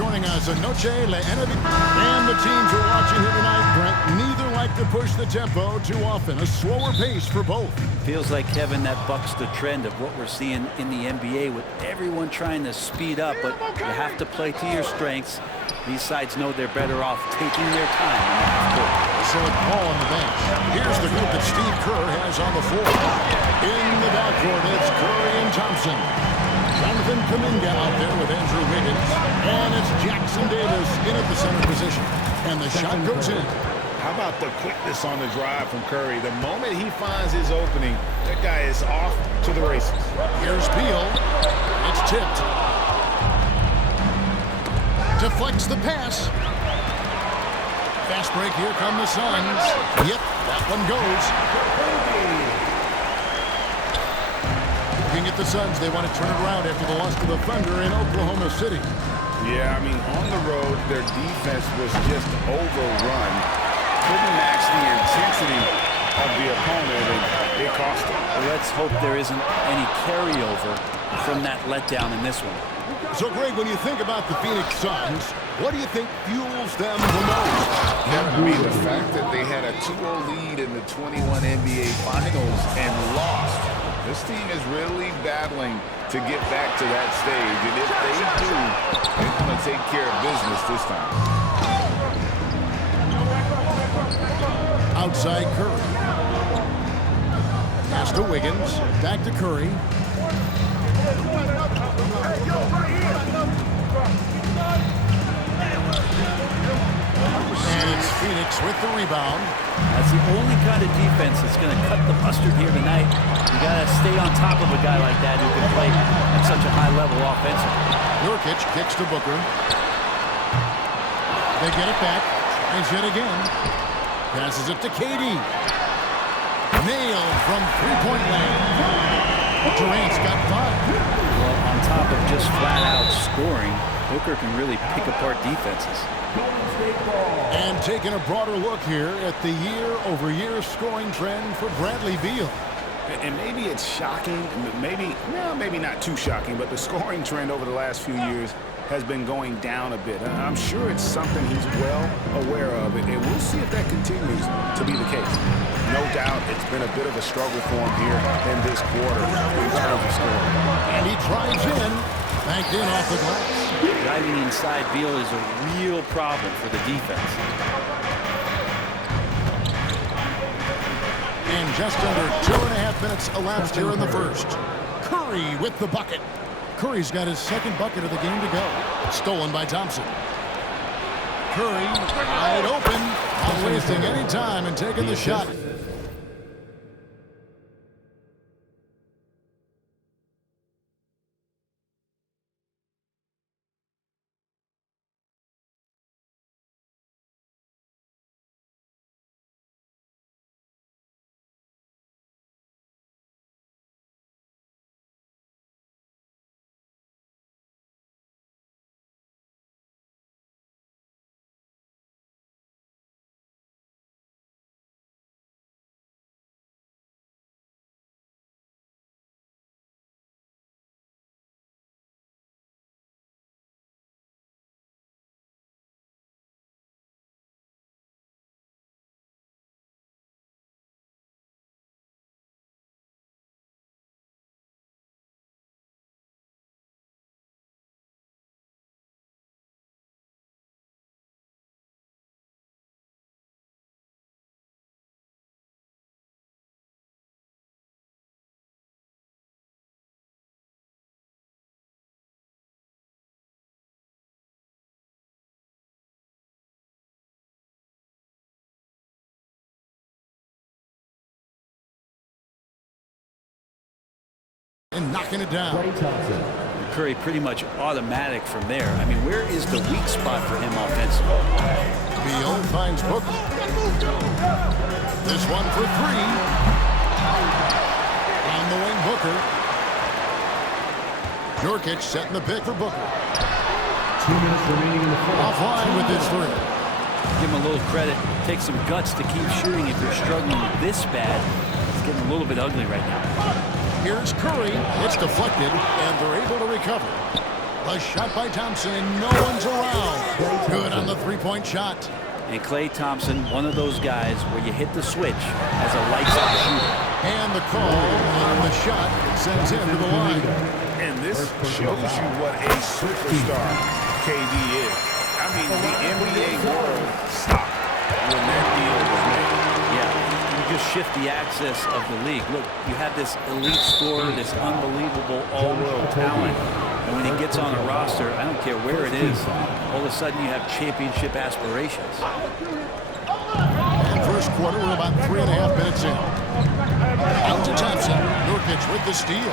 joining us. Anoche Le Enemy. And the teams we're watching here tonight, Brent, neither like to push the tempo too often. A slower pace for both. Feels like, Kevin, that bucks the trend of what we're seeing in the NBA with everyone trying to speed up, but you have to play to your strengths. These sides know they're better off taking their time in the half court. So Paul on the bench. Here's the group that Steve Kerr has on the floor. In the backcourt, it's Curry and Thompson. Jonathan Kuminga out there with Andrew Wiggins. And it's Jackson Davis in at the center position. And the shot goes in. How about the quickness on the drive from Curry? The moment he finds his opening, that guy is off to the races. Here's Beal. It's tipped. Deflects the pass. Fast break. Here come the Suns. Yep, that one goes. Looking at the Suns, they want to turn it around after the loss to the Thunder in Oklahoma City. Yeah, I mean, on the road, their defense was just overrun. Couldn't match the intensity of the opponent, and it cost them. Well, let's hope there isn't any carryover from that letdown in this one. So, Greg, when you think about the Phoenix Suns, what do you think fuels them the most? Yeah, I mean, the fact that they had a 2-0 lead in the 21 NBA Finals and lost. This team is really battling to get back to that stage, and if they do, they're going to take care of business this time. Outside Curry. Pass to Wiggins. Back to Curry. And it's Phoenix with the rebound. That's the only kind of defense that's going to cut the mustard here tonight. You got to stay on top of a guy like that who can play at such a high level offensively. Nurkic kicks to Booker. They get it back. Tries it again. Passes it to KD. Nailed from three-point land. Durant's got 5. Well, on top of just flat-out scoring, Booker can really pick apart defenses. And taking a broader look here at the year-over-year scoring trend for Bradley Beal. And maybe it's shocking, maybe not too shocking, but the scoring trend over the last few years has been going down a bit. I'm sure it's something he's well aware of, and we'll see if that continues to be the case. No doubt it's been a bit of a struggle for him here in this quarter in terms of scoring. And he drives in, banked in off the glass. Driving inside Beal is a real problem for the defense. And just under 2.5 minutes elapsed here in the first. Curry with the bucket. Curry's got his second bucket of the game to go. Stolen by Thompson. Curry wide open, not wasting any time and taking the shot. And knocking it down. Curry pretty much automatic from there. I mean, where is the weak spot for him offensively? Beal finds Booker. This one for 3. On the wing, Booker. Nurkic setting the pick for Booker. 2 minutes remaining in the fourth. Offline with his 3. Give him a little credit. Take some guts to keep shooting if you're struggling this bad. It's getting a little bit ugly right now. Here's Curry. It's deflected, and they're able to recover. A shot by Thompson, and no one's around. Good on the three-point shot. And Klay Thompson, one of those guys where you hit the switch as a lights-out shooter. And the call on the shot sends him to the line. And this shows you what a superstar KD is. I mean, the NBA world stopped when that deal was made. Yeah, you just shift the axis of the league. Look, you have this elite scorer, this unbelievable all-world talent. And when he gets on a roster, I don't care where it is, all of a sudden you have championship aspirations. And first quarter, we're about 3.5 minutes in. Out to Thompson. Nurkic with the steal.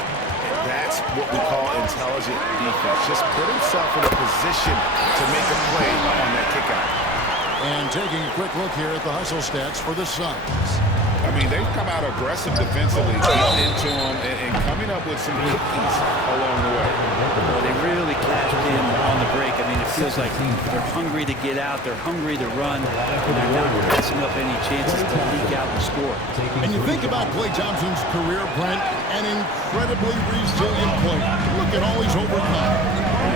That's what we call intelligent defense. Just put himself in a position to make a play on that kickout. And taking a quick look here at the hustle stats for the Suns. I mean, they've come out aggressive defensively, getting into them and coming up with some cookies along the way. Well, they really cashed in on the break. I mean, it feels like they're hungry to get out. They're hungry to run. And they're not passing up any chances to leak out and score. And you think about Klay Thompson's career, Brent, an incredibly resilient player. Look at all he's overcome.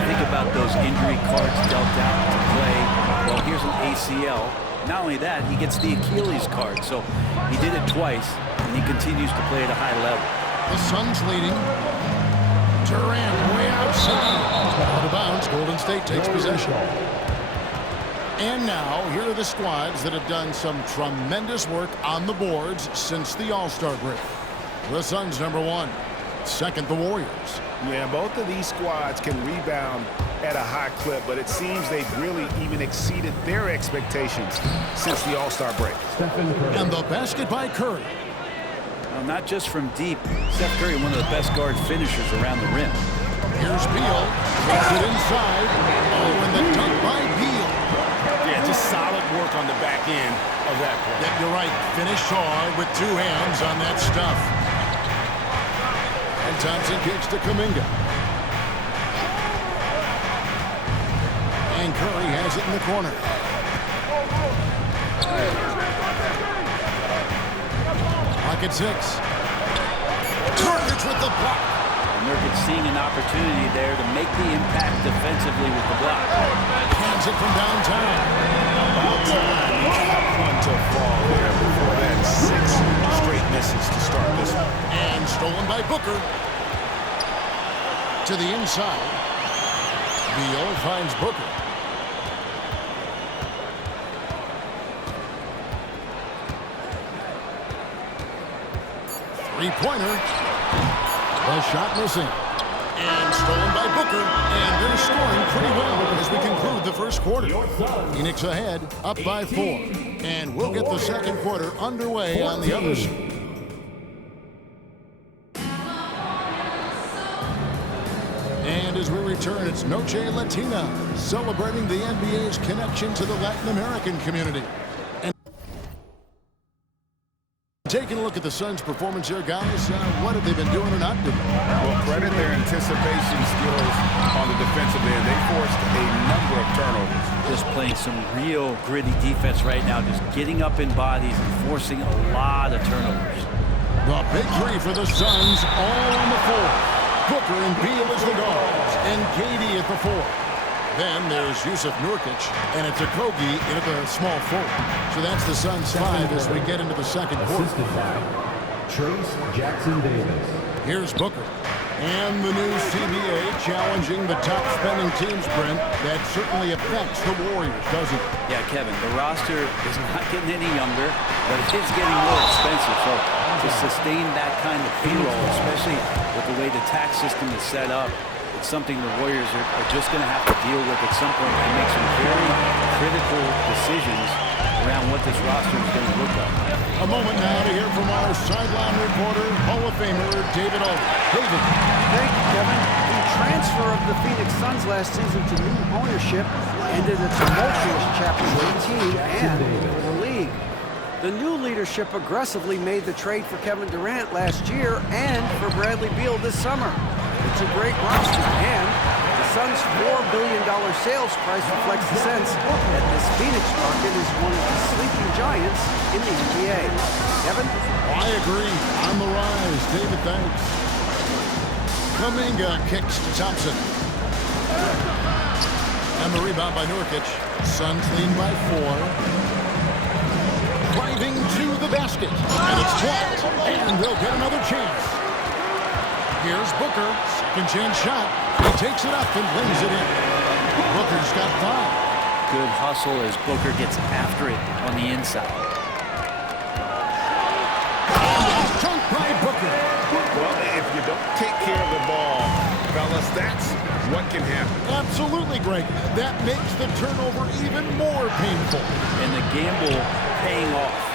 Think about those injury cards dealt out to Klay. Well, here's an ACL. Not only that, he gets the Achilles card. So he did it twice, and he continues to play at a high level. The Suns leading. Durant way outside. Out of bounds. Golden State takes possession. And now, here are the squads that have done some tremendous work on the boards since the All-Star break. The Suns, number 1. Second, the Warriors. Yeah, both of these squads can rebound at a high clip, but it seems they've really even exceeded their expectations since the All-Star break. And the basket by Curry. Well, not just from deep. Steph Curry, one of the best guard finishers around the rim. Here's Beal. Takes it inside. Oh, and the dunk by Beal. Yeah, just solid work on the back end of that play. Yeah, you're right. Finish hard with 2 hands on that stuff. And Thompson kicks to Kuminga. And Curry has it in the corner. Pocket 6. Nurkic with the block. Nurkic seeing an opportunity there to make the impact defensively with the block. Hands it from downtown. About time. Tough one to fall there before that 6 straight misses to start this one. And stolen by Booker. To the inside. Beal finds Booker. Three-pointer. The shot missing. And stolen by Booker. And they're scoring pretty well as we conclude the first quarter. Phoenix ahead, up by 4. And we'll get the second quarter underway on the other side. And as we return, it's Noche Latina, celebrating the NBA's connection to the Latin American community. And taking a look at the Suns' performance here, guys, what have they been doing or not doing? Well, credit their anticipation skills on the defensive end. They forced a number of turnovers. Just playing some real gritty defense right now, just getting up in bodies and forcing a lot of turnovers. The big 3 for the Suns, all on the floor. Booker and Beal as the guards, and KD at the 4. Then there's Yusuf Nurkic, and it's Okogie in at the small forward. So that's the Suns' 5 as we get into the second quarter. Assisted by Trace Jackson-Davis. Here's Booker. And the new CBA challenging the top spending teams, Brent. That certainly affects the Warriors, doesn't it? Yeah, Kevin, the roster is not getting any younger, but it is getting more expensive. So to sustain that kind of payroll, especially with the way the tax system is set up, it's something the Warriors are just going to have to deal with at some point and make some very critical decisions around what this roster is going to look like. A moment now to hear from our sideline reporter, Hall of Famer David Oak. David. Thank you, Kevin. The transfer of the Phoenix Suns last season to new ownership ended a tumultuous chapter for the team and for the league. The new leadership aggressively made the trade for Kevin Durant last year and for Bradley Beal this summer. It's a great roster, and the Suns' $4 billion sales price reflects the sense that this Phoenix market is one of the sleeping giants in the NBA. Kevin? I agree. On the rise. David, thanks. Kuminga kicks to Thompson. And the rebound by Nurkic. Suns lead by 4. Driving to the basket. And it's blocked. And they'll get another chance. Here's Booker. Second chance shot. He takes it up and lays it in. Booker's got 5. Good hustle as Booker gets after it on the inside. Chunked by Booker. Well, if you don't take care of the ball, fellas, that's what can happen. Absolutely, Greg. That makes the turnover even more painful. And the gamble paying off.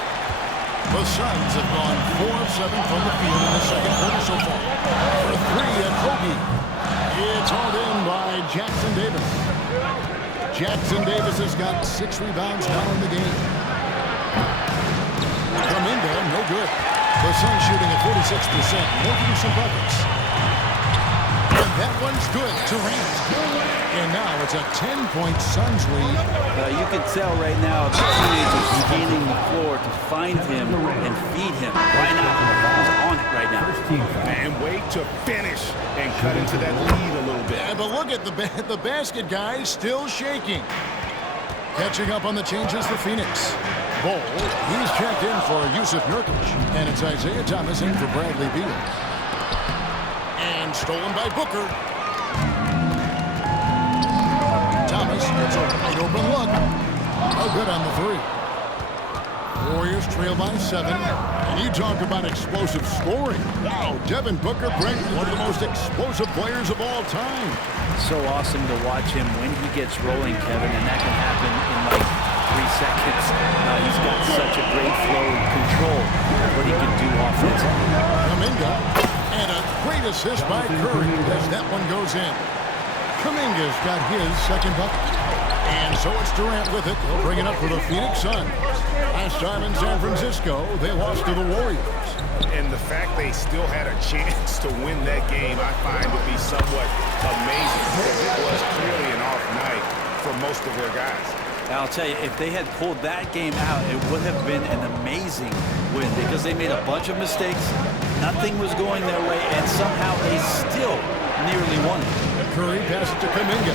The Suns have gone 4 of 7 from the field in the second quarter so far. For 3 at Kobe. It's hauled in by Jackson Davis. Jackson Davis has got 6 rebounds now in the game. Kuminga, no good. The Suns shooting at 46%, making some buckets. And that one's good. Durant. And now it's a 10-point Suns lead. You can tell right now the teenagers scanning the floor to find him and feed him. Why not? He's on it right now. And wait to finish and cut into that lead a little bit. Yeah, but look at the basket guy still shaking. Catching up on the changes for Phoenix. Ball, he's checked in for Yusuf Nurkic. And it's Isaiah Thomas in for Bradley Beal. And stolen by Booker. Thomas gets a wide open look. No good on the 3. Warriors trail by 7. And you talk about explosive scoring. Wow, Devin Booker, Greg, one of the most explosive players of all time. So awesome to watch him when he gets rolling, Kevin, and that can happen in like 3 seconds. He's got such a great flow and control of what he can do offensively. Kuminga, and a great assist by Curry as that one goes in. Kuminga's got his second bucket. And so it's Durant with it. He'll bring it up for the Phoenix Suns. Last time in San Francisco, they lost to the Warriors. And the fact they still had a chance to win that game, I find to be somewhat amazing, because it was clearly an off night for most of their guys. I'll tell you, if they had pulled that game out, it would have been an amazing win because they made a bunch of mistakes. Nothing was going their way, and somehow they still nearly won it. Curry passes to Kuminga.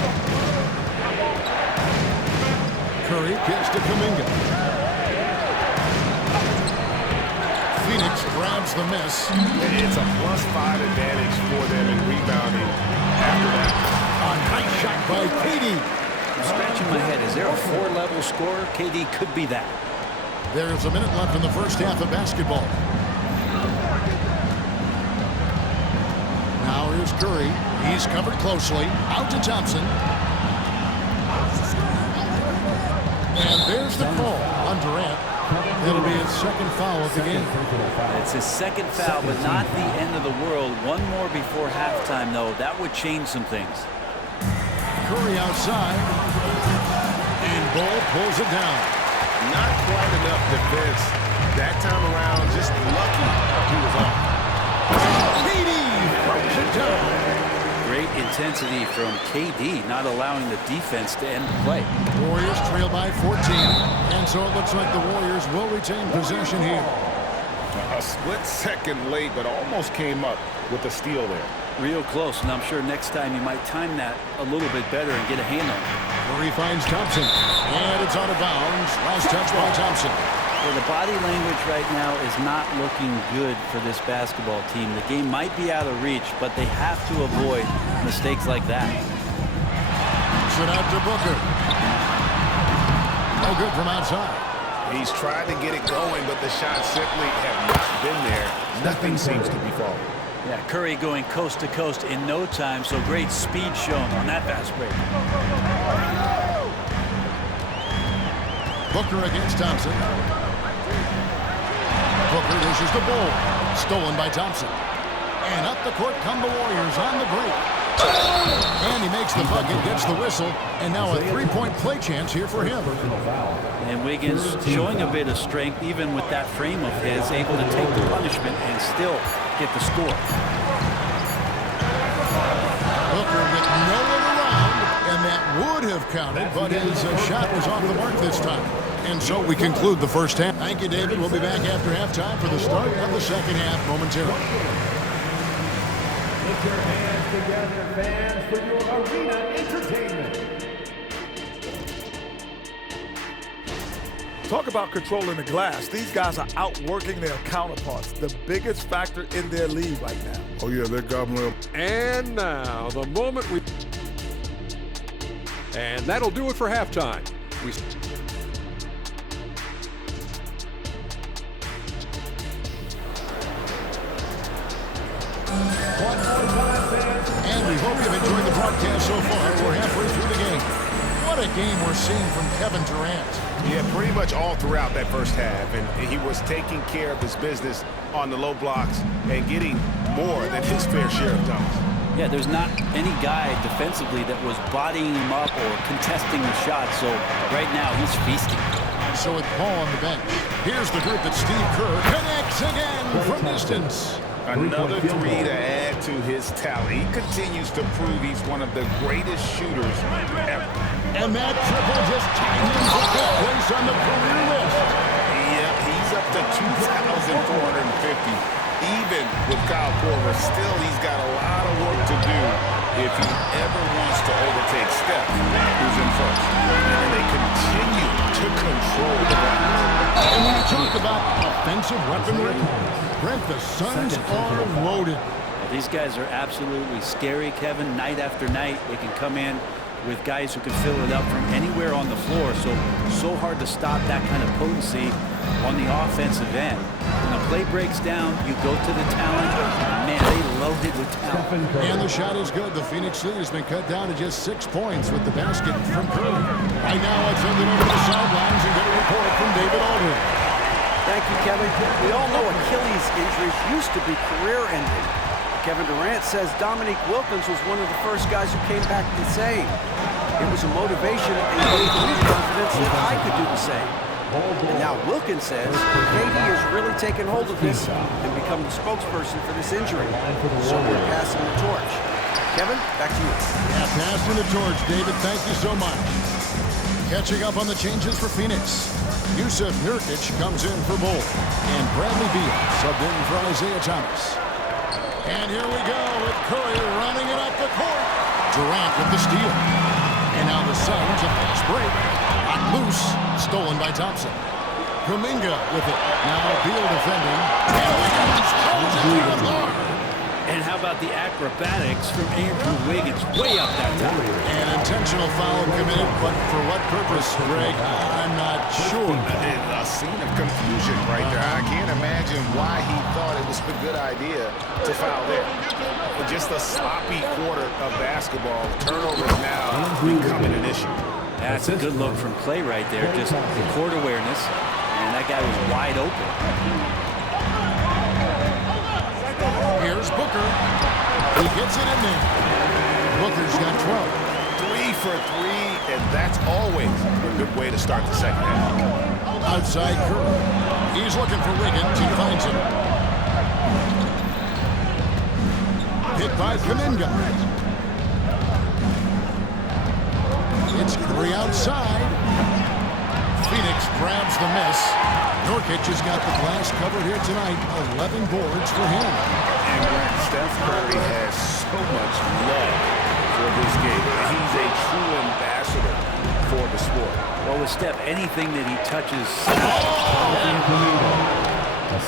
Curry kicks to Kuminga. Phoenix grabs the miss. It's a +5 advantage for them in rebounding after that. A nice shot by KD. I'm scratching my head. Is there a 4-level scorer? KD could be that. There's a minute left in the first half of basketball. Now here's Curry. He's covered closely. Out to Thompson. And there's the call on Durant. That'll be his second foul of the game. It's his second foul, but not the end of the world. One more before halftime, though. That would change some things. Curry outside. And Ball pulls it down. Not quite enough defense that time around. Just lucky he was off. KD throws it down. Great intensity from KD, not allowing the defense to end the play. Warriors trail by 14. And so it looks like the Warriors will retain possession here. A split second late, but almost came up with the steal there. Real close, and I'm sure next time you might time that a little bit better and get a hand on it. Curry finds Thompson. And it's out of bounds. Last touch by Thompson. Well, the body language right now is not looking good for this basketball team. The game might be out of reach, but they have to avoid mistakes like that. Sit out to Booker. No good from outside. He's tried to get it going, but the shots simply have not been there. Nothing seems to be falling. Yeah, Curry going coast to coast in no time, so great speed shown on that fast break. Booker against Thompson. Booker dishes the ball. Stolen by Thompson. And up the court come the Warriors on the break. And he makes the bucket, gets the whistle, and now a 3-point play chance here for him. And Wiggins showing a bit of strength, even with that frame of his, able to take the punishment and still get the score. Booker with no one around, and that would have counted, but his shot was off the mark this time. And so we conclude the first half. Thank you, David. We'll be back after halftime for the start of the second half momentarily. Put your hands together, fans, for your arena entertainment. Talk about controlling the glass. These guys are outworking their counterparts, the biggest factor in their league right now. Oh, yeah, they're gobbling up. And now, the moment we... And that'll do it for halftime. And we hope you've enjoyed the broadcast so far. We're halfway through the game. What a game we're seeing from Kevin Durant. Yeah, pretty much all throughout that first half. And he was taking care of his business on the low blocks and getting more than his fair share of dunks. Yeah, there's not any guy defensively that was bodying him up or contesting the shot. So right now he's feasting. So with Paul on the bench, here's the group that Steve Kerr connects again from distance. Another three to add to his tally. He continues to prove he's one of the greatest shooters ever. And that triple just tied him for fifth place on the career list. Yep, he's up to 2,450. Even with Kyle Korver, still he's got a lot of work to do if he ever wants to overtake Steph, who's in first. And they continue to control the ball. And when you talk about offensive weaponry, Brent, the Suns are loaded. Well, these guys are absolutely scary, Kevin. Night after night, they can come in with guys who can fill it up from anywhere on the floor. So hard to stop that kind of potency on the offensive end. When the play breaks down, you go to the talent. Man, they loaded with talent. And the shot is good. The Phoenix lead has been cut down to just 6 points with the basket from Curry. Right now, let's send it over to the sidelines and get a report from David Aldridge. Thank you, Kevin. We all know Achilles injuries used to be career-ending. Kevin Durant says Dominique Wilkins was one of the first guys who came back the same. It was a motivation and gave me confidence that I could do the same. And now Wilkins says KD has really taken hold of this and become the spokesperson for this injury. So we're passing the torch. Kevin, back to you. Yeah, passing the torch, David. Thank you so much. Catching up on the changes for Phoenix. Yusuf Nurkic comes in for Bull. And Bradley Beal subbed in for Isaiah Thomas. And here we go with Curry running it up the court. Durant with the steal. And now the Suns a fast break. Hot loose. Stolen by Thompson. Kuminga with it. Now Beal defending. And Wiggins throws it to the floor. And how about the acrobatics from Andrew Wiggins way up that time? An intentional foul committed, but for what purpose, Greg? I'm not sure. A scene of confusion right there. I can't imagine why he thought it was a good idea to foul there. Just a sloppy quarter of basketball. Turnovers now becoming an issue. That's a good look from Clay right there. Just the court awareness. And that guy was wide open. Here's Booker. He gets it in there. Booker's got 12. 3 for 3, and that's always a good way to start the second half. Outside Curry. He's looking for Wiggins. He finds him. Hit by Kuminga. It's Curry outside. Phoenix grabs the miss. Nurkic has got the glass covered here tonight. 11 boards for him. And Grant, Steph Curry has so much love for this game. He's a true ambassador for the sport. Well, with Steph, anything that he touches.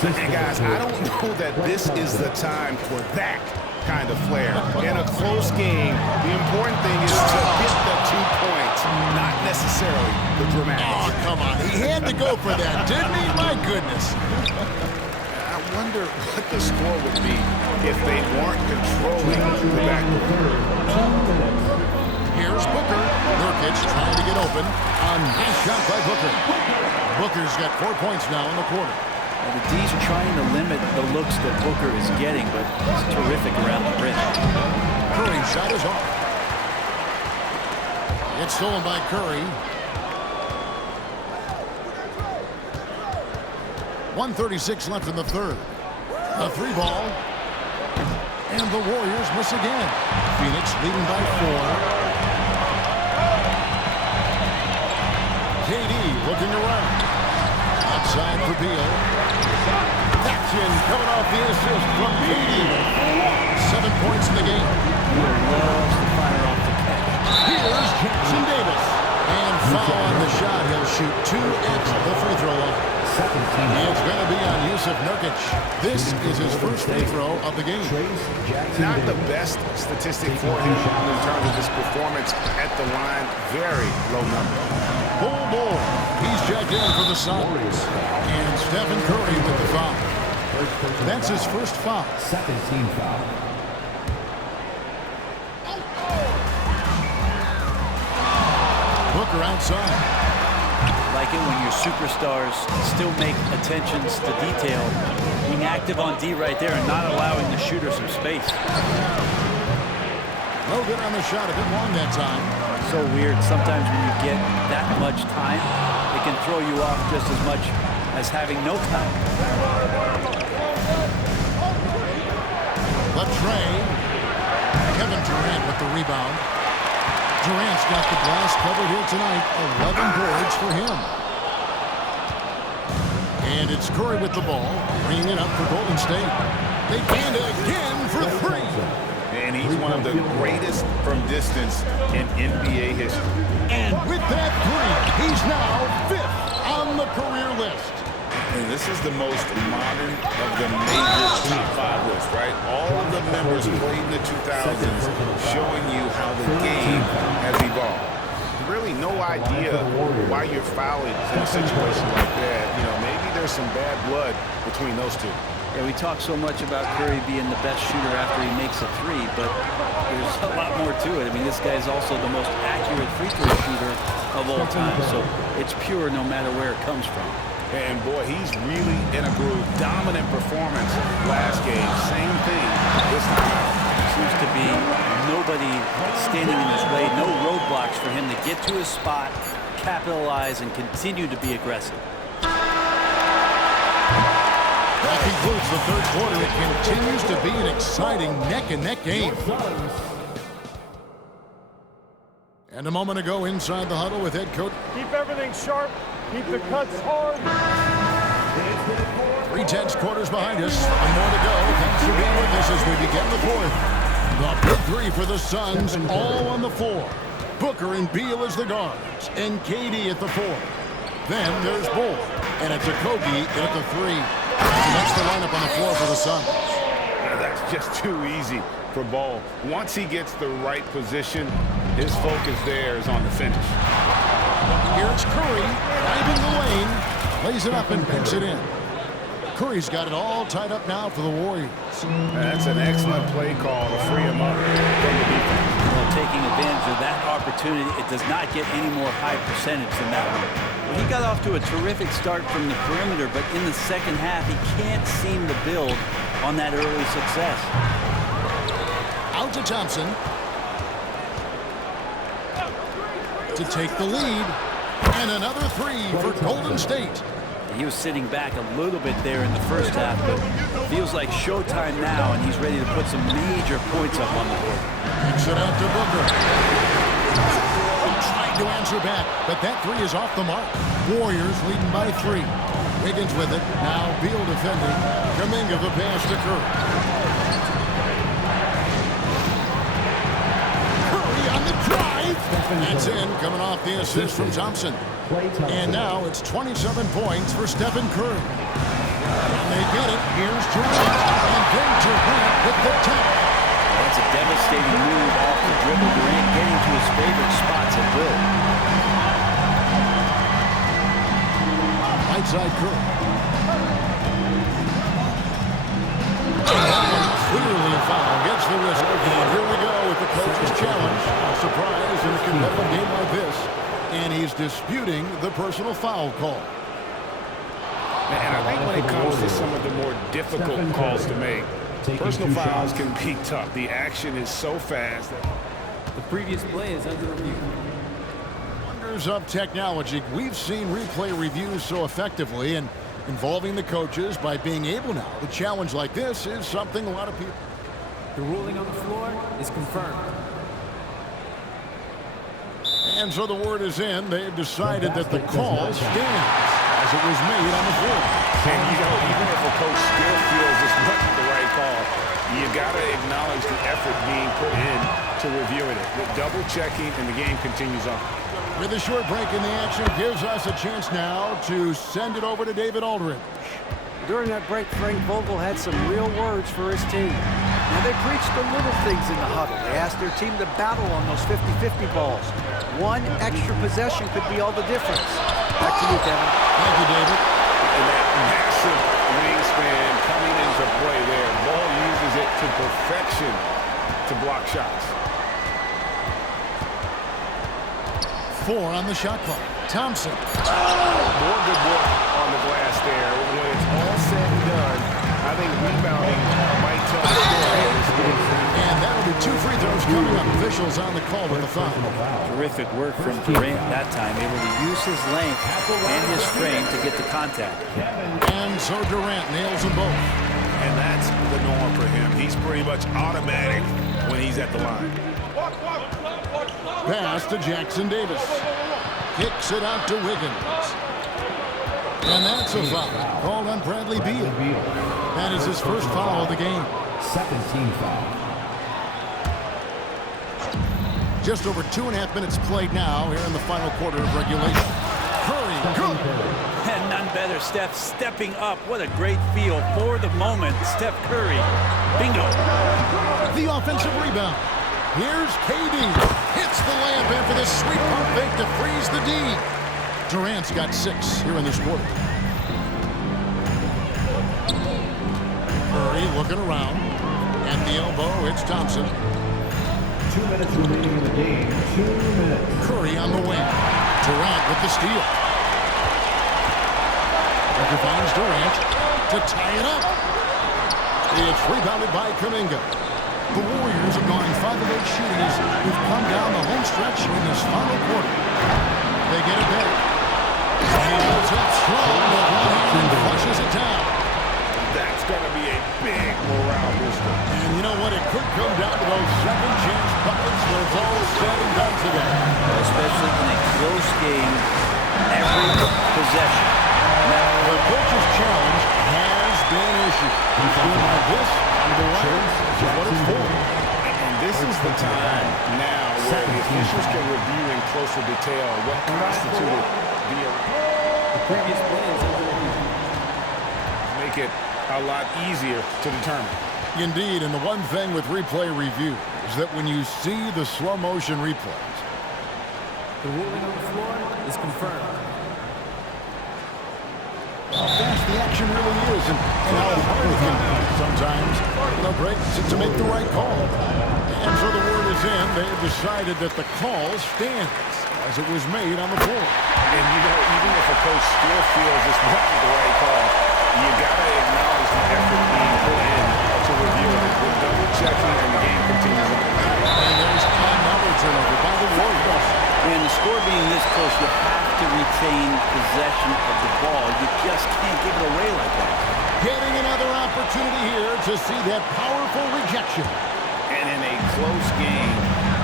And guys, I don't know that this is the time for that kind of flair. In a close game, the important thing is to get the 2 points, not necessarily the dramatic. Oh, come on. He had to go for that, didn't he? My goodness. I wonder what the score would be if they weren't controlling the backcourt. Here's Booker. Nurkic trying to get open. A nice shot by Booker. Booker's got 4 points now in the quarter. Well, the D's trying to limit the looks that Booker is getting, but he's terrific around the rim. Curry's shot is off. It's stolen by Curry. 1:36 left in the third. A 3 ball. And the Warriors miss again. Phoenix leading by 4. KD looking around. Outside for Beal. That's in, coming off the assist from Katie. 7 points in the game. Wheeler loves to fire off the catch. Here's Jackson Davis. And foul on the shot. He'll shoot 2 at the free throw line. It's going to be on Yusuf Nurkic. This is his first free throw of the game. Not the best statistic for him in terms of his performance at the line. Very low number. Bull. He's checked in for the Suns. And Stephen Curry with the foul. That's his first foul. Second team foul. Booker outside. Like it when your superstars still make attentions to detail. Being active on D right there and not allowing the shooter some space. No good on the shot. A bit long that time. So weird. Sometimes when you get that much time, it can throw you off just as much as having no time. Left tray. Kevin Durant with the rebound. Durant's got the glass covered here tonight. 11 boards for him. And it's Curry with the ball, bringing it up for Golden State. They can again for 3. And he's one of the greatest from distance in NBA history. And with that 3, he's now 5th on the career list. And this is the most modern of the major top 5 lists, right? All of the members played in the 2000s, showing you how the game has evolved. Really no idea why you're fouling in a situation like that. You know, maybe there's some bad blood between those two. Yeah, we talk so much about Curry being the best shooter after he makes a 3, but there's a lot more to it. I mean, this guy's also the most accurate free throw shooter of all time, so it's pure no matter where it comes from. And boy, he's really in a groove. Dominant performance last game. Same thing this time. Seems to be nobody standing in his way, no roadblocks for him to get to his spot, capitalize, and continue to be aggressive. That concludes the third quarter. It continues to be an exciting neck-and-neck game. And a moment ago inside the huddle with head coach. Keep everything sharp. Keep the cuts hard. 3 tense quarters behind us. And more to go. Thanks for being with us as we begin the fourth. The big 3 for the Suns, all on the floor. Booker and Beal as the guards, and KD at the 4. Then there's Bull, and it's Okogie at the 3. That's the lineup on the floor for the Suns. That's just too easy for Ball. Once he gets the right position, his focus there is on the finish. Here it's Curry, driving the lane, lays it up and banks it in. Curry's got it all tied up now for the Warriors. That's an excellent play call to free him up from the defense. Well, taking advantage of that opportunity, it does not get any more high percentage than that one. Well, he got off to a terrific start from the perimeter, but in the second half, he can't seem to build on that early success. Out to Thompson. To take the lead. And another 3 for Golden State. He was sitting back a little bit there in the first half, but feels like showtime now, and he's ready to put some major points up on the board. Kicks it out to Booker. Trying to answer back, but that 3 is off the mark. Warriors leading by 3. Wiggins with it. Now Beal defending. Kuminga the pass to Curry. Curry on the drive. That's in, coming off the assist from Thompson. And now it's 27 points for Stephen Curry. And they get it. Here's Durant. And then Durant with the tap. That's a devastating move off the dribble. Durant getting to his favorite spots at will. Right side Curry. Clearly a foul. Gets the whistle. And here we go with the coach's challenge. A surprise in a competitive game like this. And he's disputing the personal foul call. And I think when it comes to some of the more difficult calls to make, personal fouls can be tough. The action is so fast. The previous play is under review. Wonders of technology. We've seen replay reviews so effectively and involving the coaches by being able now. The challenge like this is something a lot of people. The ruling on the floor is confirmed. And so the word is in. They've decided that the call stands as it was made on the floor. And, you know, even if a coach still feels this wasn't the right call, you got to acknowledge the effort being put in to reviewing it. With double-checking, and the game continues on. With a short break in the action, gives us a chance now to send it over to David Aldridge. During that break, Frank Vogel had some real words for his team. Now, they preached the little things in the huddle. They asked their team to battle on those 50-50 balls. One extra possession could be all the difference. Back to you, Kevin. Thank you, David. And that massive wingspan coming into play there. Ball uses it to perfection to block shots. 4 on the shot clock. Thompson. More good work on the glass there. When it's all said and done, I think rebounding might tell the story in this game. And that'll be 2 free throws coming up. Officials on the call with the foul. Terrific work from Durant that time, able to use his length and his frame to get the contact. And so Durant nails them both. And that's the norm for him. He's pretty much automatic when he's at the line. Pass to Jackson Davis. Kicks it out to Wiggins. And that's a foul called on Bradley Beal. That is his first foul of the game. Second team foul. Just over 2.5 minutes played now here in the final quarter of regulation. Curry, good. And none better, Steph stepping up. What a great feel for the moment. Steph Curry, bingo. The offensive rebound. Here's KD. Hits the layup after the sweet pump fake to freeze the D. Durant's got 6 here in this quarter. Curry looking around. At the elbow, it's Thompson. 2 minutes remaining in the game. 2 minutes. Curry on the wing. Durant with the steal. Tucker finds Durant to tie it up. It's rebounded by Kuminga. The Warriors have gone 5 of 8 shooting as we've come down the home stretch in this final quarter. They get it back. And he goes up strong with one hand and flushes it down. That's going to be a big morale booster. And you know what? It could come down to those second chance buckets when it's all said and done today. Especially in a close game, every possession. Now, the coach's challenge has been issued. He's doing like this, and the right, this is what it's for. And this is the time now where the officials can review in closer detail what constituted The previous play is under review. make it a lot easier to determine. Indeed, and the one thing with replay review is that when you see the slow motion replays, The ruling on the floor is confirmed. how fast the action really is and how hard it can be sometimes, break to make the right call. And so the word is in. They have decided that the call stands as it was made on the floor. And, you know, even if a coach still feels this wasn't the right call, you got to acknowledge the effort being put in to review it. With double-checking, and the game continues on. And there's another turnover by the Warriors. And the score being this close, you have to retain possession of the ball. You just can't give it away like that. Getting another opportunity here to see that powerful rejection. And in a close game,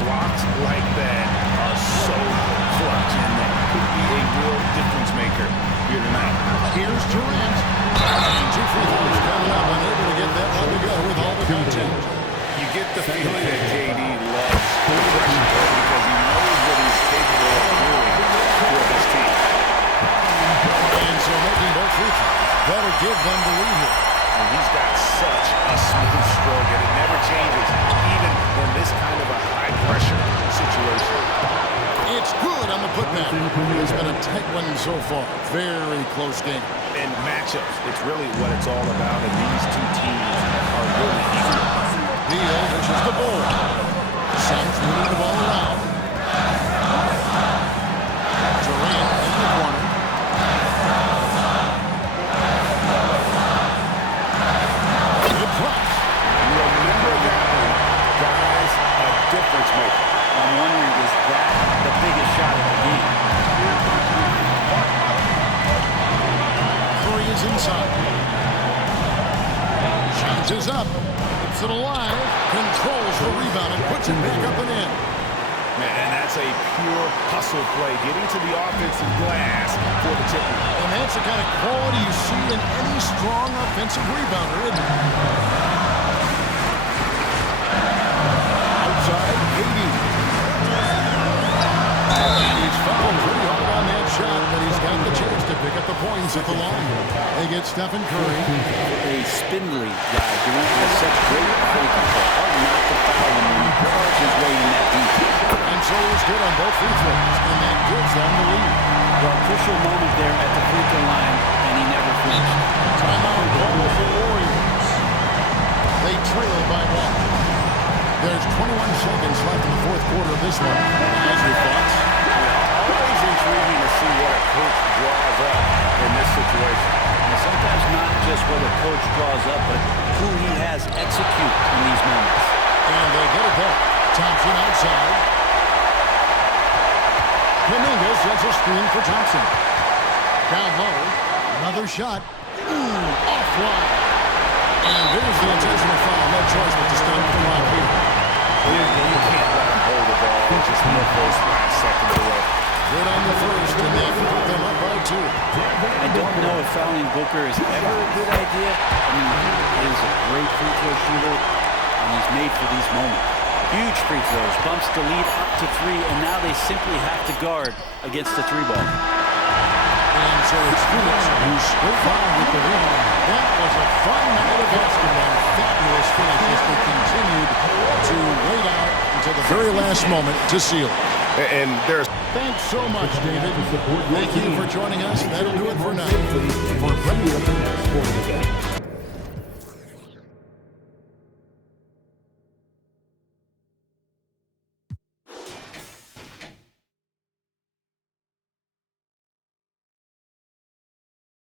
blocks like that are so clutch, and that could be a real difference maker here tonight. Here's Durant. And 2 free throws coming up, unable to get that one to go with all the content. You get the feeling that KD loves pressure because he knows what he's capable of doing for this team. And so making both free throws, that'll give them the lead here. And he's got such a smooth stroke, and it never changes, even in this kind of a high-pressure situation. It's good on the putback. It's been a tight one so far. Very close game. And matchups, it's really what it's all about, and these two teams are really equal. Beal pushes the ball. Suns moving the ball around. Durant in the corner. Good press. Remember that one, guys, a difference maker. I'm wondering, is that the biggest shot of the game? Curry is inside. Shot is up. Keeps it alive. Controls the rebound and puts it back up and in. And that's a pure hustle play, getting to the offensive glass for the tip. And that's the kind of quality you see in any strong offensive rebounder, isn't it? Outside, 80. And he's fouled pretty hard on that shot, but he's got the chance to pick up the points at the line. They get Stephen Curry. A spindly guy doing it with such great body control. Hard not to foul him when he guards his way in that deep. And so he's good on both free throws, and that gives them the lead. Well, crucial moment there at the free throw line, and he never flinched. Timeout call for the Warriors. They trail by one. There's 21 seconds left in the fourth quarter of this one. As your thoughts? Always intriguing to see what a coach draws up in this situation. And sometimes not just what a coach draws up, but who he has execute in these moments. And they get it back. Thompson outside. Dominguez gets a screen for Thompson. Down low. Another shot. Offline. And there's the intentional foul. No choice but to stand with the line here. You can't let him hold the ball. Just in the first last seconds away. Good on the first, and they put them up by 2. I don't know if fouling Booker is ever a good idea. I mean, he is a great free throw shooter, and he's made for these moments. Huge free throws, bumps the lead up to 3, and now they simply have to guard against the 3 ball. And so it's Phoenix who scraped on with the win. That was a fun night of basketball. Fabulous finish as they continued to wait out until the very last moment to seal. And there's... Thanks so much, David. Thank you for joining us. That'll do it for now.